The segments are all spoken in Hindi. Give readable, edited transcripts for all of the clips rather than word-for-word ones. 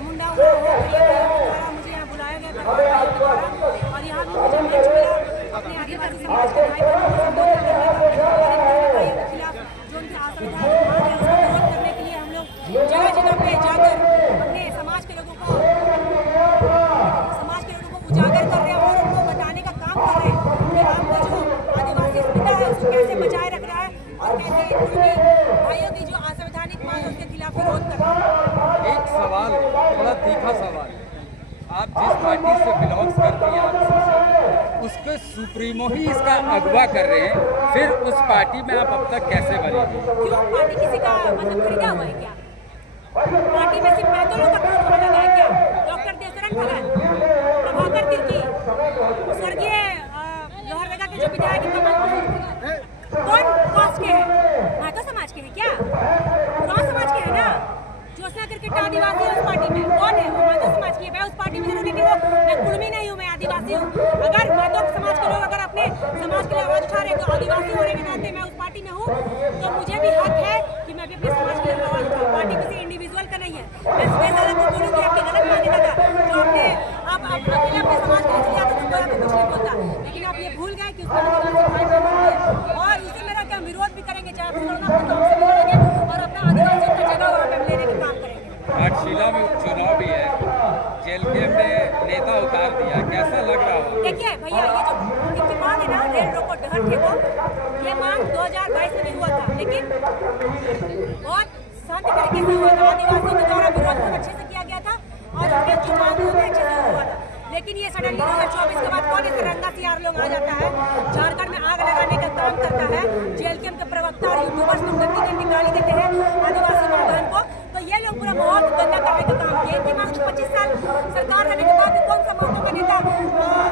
मुंडा हुआ हो भैया के द्वारा मुझे यहाँ बुलाया गया था और यहाँ भी मुझे मंच मिला अपने आदिवासी समाज के भाई बहनों को संबोधित करने का और इन दोनों भाइयों के खिलाफ जो उनकी असंवैधानिक मांग है उसका विरोध करने के लिए हम लोग जगह जगह पे जाकर अपने समाज के लोगों को उजागर कर रहे हैं और उनको बताने का काम कर रहे हैं कि आपका जो आदिवासी अस्मिता है उसको कैसे बचाए रख रहा है और कैसे कुर्मी भाइयों की जो असंवैधानिक मांग है उसके खिलाफ विरोध कर रहा है। एक सवाल बड़ा तीखा सवाल, आप जिस पार्टी से बिलोंग्स करती हैं आप उसके सुप्रीमो ही इसका अगवा कर रहे हैं, फिर उस पार्टी में आप अब तक कैसे बने? क्यों पार्टी किसी का मतलब खरीदा हुआ है क्या? पार्टी में सिर्फ पैदलों का खून होने लगा है क्या? डॉक्टर देवशरण भगत, प्रभाकर तिर्की, स्वर्गीय लोहरदगा के जो विधायक कौन कास्ट के हैं? महतो समाज के हैं क्या? गाँव समाज के हैं ना? ज्योत्सना क्रिकेट आदिवासी है उस पार्टी में, कौन है वो? महतो समाज की है। मैं उस पार्टी में जरूरी नहीं हूँ, मैं कुर्मी नहीं हूँ, मैं आदिवासी हूँ। अगर महतो समाज के लोग अगर अपने समाज के लिए आवाज उठा रहे हैं तो आदिवासी होने के नाते मैं उस पार्टी में हूँ तो मुझे भी हक है कि मैं भी अपने समाज के लिए आवाज उठाऊँ। पार्टी किसी इंडिविजुअल का नहीं है। मैं सुरेश दादा को बोलूँगी आपकी गलत मान्यता था जो आपने आप अकेले अपने समाज के लिए चले जाते तो कोई आपको कुछ नहीं बोलता, लेकिन आप ये भूल गए कि उसमें आदिवासी भाई बहन है और इसी मेरा क्या विरोध भी करेंगे, चाहे आप कोरोना को तो हमसे भी लड़ेंगे और अपना आदिवासियों का जगह वहाँ पे लेने का काम करेंगे। घाटशिला में उपचुनाव भी है, जेएलके में नेता उतार दिया, कैसा लग रहा है? देखिए भैया, ये जो इनकी मांग है ना रेल रोको डहर ठेको, ये मांग 2022 में भी हुआ था, लेकिन बहुत शांति तरीके से हुआ था। आदिवासियों के द्वारा विरोध बहुत अच्छे से किया गया था और उनके जो मांग वो भी अच्छे से हुआ था। लेकिन ये सडनली 2024 के बाद कौन ऐसे रंगा सियार लोग आ जाता है, झारखंड में आग लगाने का काम करता है, जेएलके के प्रवक्ता और यूट्यूबर्स को गंदी गंदी गाली देते हैं आदिवासी माँ बहन को, तो ये लोग पूरा माहौल गंदा करने का काम किए। इनकी मांग 25 साल सरकार रहने के बाद कौन सा महत्व का नेता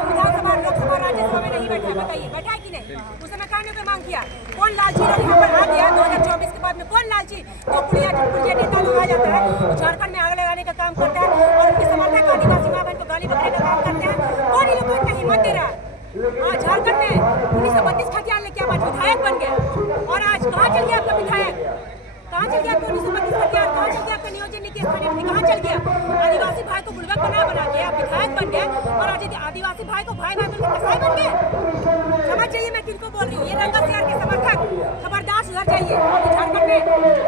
विधानसभा, लोकसभा, राज्यसभा में नहीं बैठा? बताइए, बैठा है कि नहीं? उस समय कानून पे मांग किया। कौन लालची लोग यहाँ पर आ गया 2024 के बाद में? कौन लालची तो पुड़िया नेता लोग आ जाता है, झारखंड में आग लगाने का काम करता है और उनके समर्थक आदिवासी माँ बहन को गाली बकने का काम करते हैं? कौन इन लोगों को इतना हिम्मत दे रहा है? झारखंड में 1932 खतियान लेके आप आज विधायक बन गए और आज कहाँ चल गया आपका विधायक? कहाँ चल गया आपका 1932 खतियान? कहाँ चल गया आपका नियोजन नीति स्थानीय नीति? कहाँ चल गया? आदिवासी भाई को बुड़बक बना के आप विधायक बन गए और आज आदिवासी भाई को भाई भाई बोल के कसाई बन गए। समझ जाइए मैं किनको बोल रही हूँ। ये रंगा सियार के समर्थक खबरदार सुधर जाइए। और झारखंड में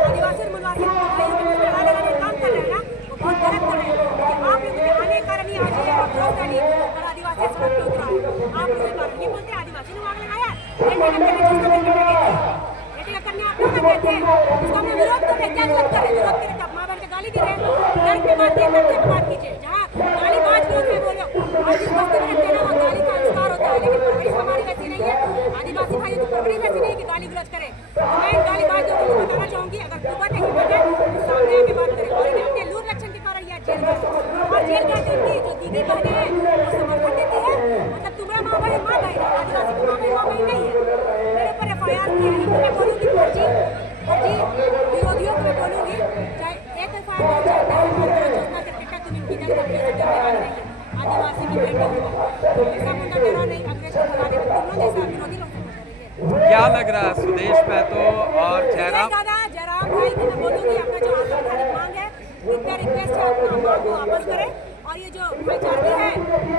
आदिवासी और मनवासी भाइयों के बीच लड़ाई लगाने का काम कर रहे हैं ना, वो बहुत गलत कर रहे हैं। आप लोगों के आने के कारण ही आज ये विरोध रैली और आदिवासी सड़क पे उतरा है। आप लोग के कारण ये बोलते हैं आदिवासी ने आग लगाया, करने आप लोग गए थे, उसको हमने विरोध कर रहे, क्या गलत कर रहे? विरोध कर रहे, माँ बहन को गाली दे रहे हैं। डर पे बात कीजिए, डर पे बात कीजिए। जहाँ गाली बाज लोग हैं वो लोग और जिस बस्ती में रहते हैं ना वहाँ गाली का आविष्कार होता है, लेकिन परवरिश हमारी वैसी नहीं है। आदिवासी भाइयों की परवरिश वैसी नहीं है कि गाली गलौज करें। तो मैं इन गाली बाज लोगों को बताना चाहूँगी, अगर कुबत है हिम्मत है तो सामने आके बात करें। और इन्हें अपने लूर लक्षण के कारण यह जेल गए और जेल गए थे उनकी जो दीदी बहनें हैं वो समर्थन देती है। मतलब तुम्हारा माँ बहन आदिवासी की माँ बहन नहीं है। मेरे ऊपर FIR किया है, इनको मैं बोलूँगी फर्जी विरोधियों को मैं बोलूँगी, चाहे एक FIR हो चाहे 10 ज्योत्सना क्रिकेट तुम इनकी जल करके वाली नहीं है। आदिवासी की बेटी हो ऐसा मुद्दा डरा नहीं, अंग्रेज को भगा देगा, तुम लोग जैसा विरोधी लोग समझ रही है। क्या लग रहा है सुदेश महतो और जयराम भाई को मैं बोलूँगी अपना जो असंवैधानिक मांग है, इनका रिक्वेस्ट है अपना मांग को वापस करें और ये जो भाईचारगी है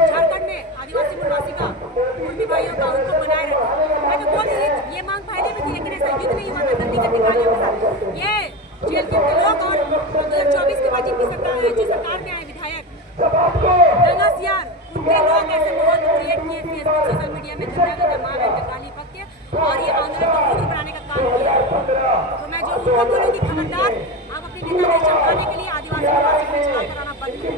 झारखंड में आदिवासी मनवासी का, कुर्मी भाइयों का, उनको बनाए रखें। मैं तो बोल रही हूँ ये मांग पहले भी थी, लेकिन ऐसा युद्ध नहीं हुआ था गंदी गंदी गालियों के साथ। ये जेएलके के लोग और 2024 के बाद जिनकी सरकार जो सरकार में आए विधायक रंगा सियार, उनके लोग ऐसे माहौल क्रिएट किए फेसबुक सोशल मीडिया में गंदा माँ बहन का गाली बक के और ये आंदोलन को उग्र बनाने का काम किया। तो मैं जो उनको बोलूँगी खबरदार आप अपने नेता को चमकाने के लिए आदिवासी निवासी में चुनाव कराना बंद करें।